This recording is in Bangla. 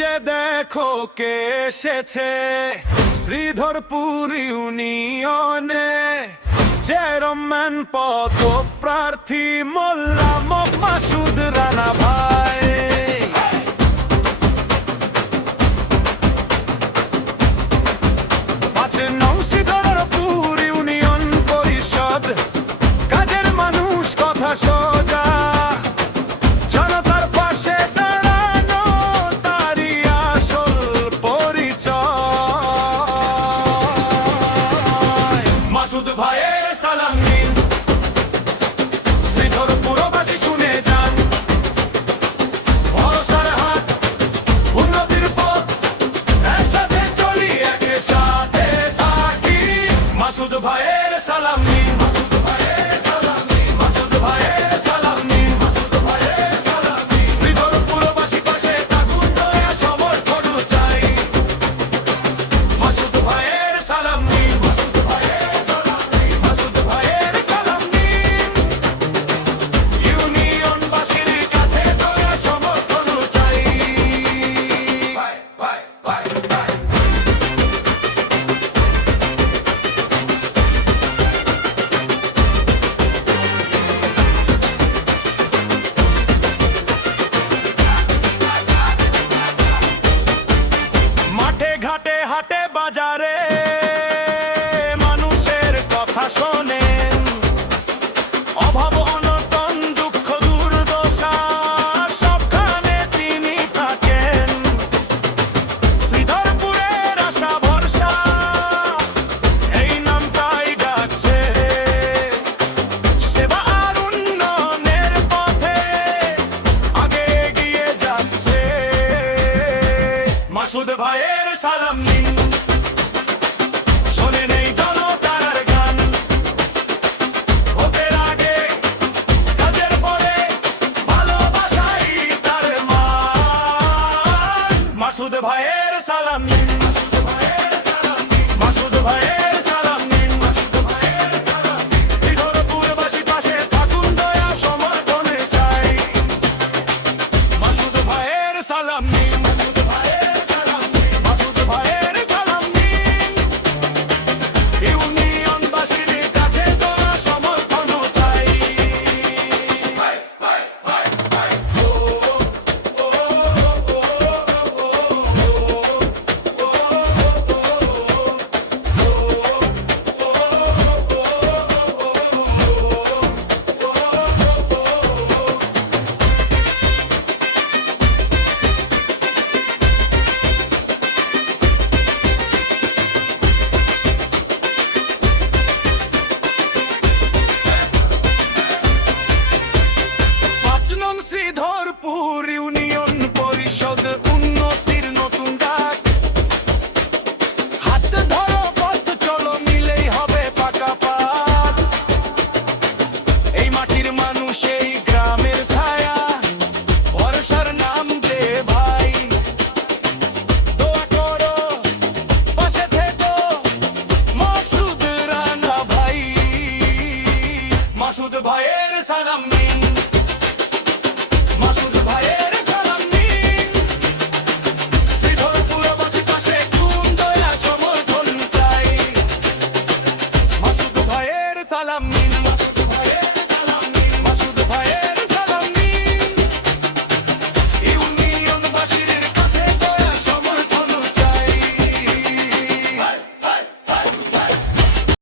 যে দেখো কে এসেছে শ্রীধরপুর ইউনিয়নে, চেয়ারম্যান পদপ্রার্থী মোল্লা মাসুদ রানা ভাই। পাঁচ নং শ্রীধরপুর ইউনিয়ন পরিষদ, কাজের মানুষ কথা সোজা, জনতার পাশে দাঁড়ানো তারই আসল পরিচয়। মাসুদ ভাইয়ের সালাম নিন, শ্রীধরপুরবাসী শুনে যান, ভরসার হাত, উন্নতির পথ, একসাথে চলি একে সাথে থাকি। মাসুদ ভাইয়ের সালাম নিন, মাসুদ ভাইয়ের সালাম নিন, মাসুদ ভাইয়ের সালাম নিন, মাসুদ ভাইয়ের সালাম নিন। শ্রীধরপুরবাসী পাশে থাকুন, দয়া সমর্থন চাই। মাসুদ ভাইয়ের সালাম নিন, মাসুদ ভাইয়ের সালাম নিন, মাসুদ ভাইয়ের সালাম নিন। ইউনিয়নবাসীর কাছে দয়া সমর্থন চাই। ভাই ভাই ভাই ভাই। মাঠে ঘাটে হাটে বাজারে মানুষের কথা শোনেন, অভাব অনটন দুঃখ দুর্দশা সবখানে তিনি থাকেন। শ্রীধরপুরের আশা ভরসা এই নামটাই ডাকছে, সেবা আর উন্নয়নের পথে আগে এগিয়ে যাচ্ছে। মাসুদ ভাইয়ের সালাম নিন, শোনেন এই জনতার গান, ভোটের আগে কাজের পরে ভালোবাসাই তার মান। মাসুদ ভাইয়ের সালাম নিন, মাসুদ ভাইয়ের সালাম নিন, মাসুদ ভাইয়ের সালাম নিন, মাসুদ ভাইয়ের সালাম নিন। শ্রীধরপুরবাসী পাশে থাকুন, দয়া সমর্থন চাই। মাসুদ ভাইয়ের সালাম নিন, মাসুদ ভাইয়ের সালাম নিন, মাসুদ ভাইয়ের সালাম নিন। ইউনিয়নবাসীর কাছে দয়া সমর্থন চাই। ভাই ভাই ভাই ভাই। ও ও পাঁচ নং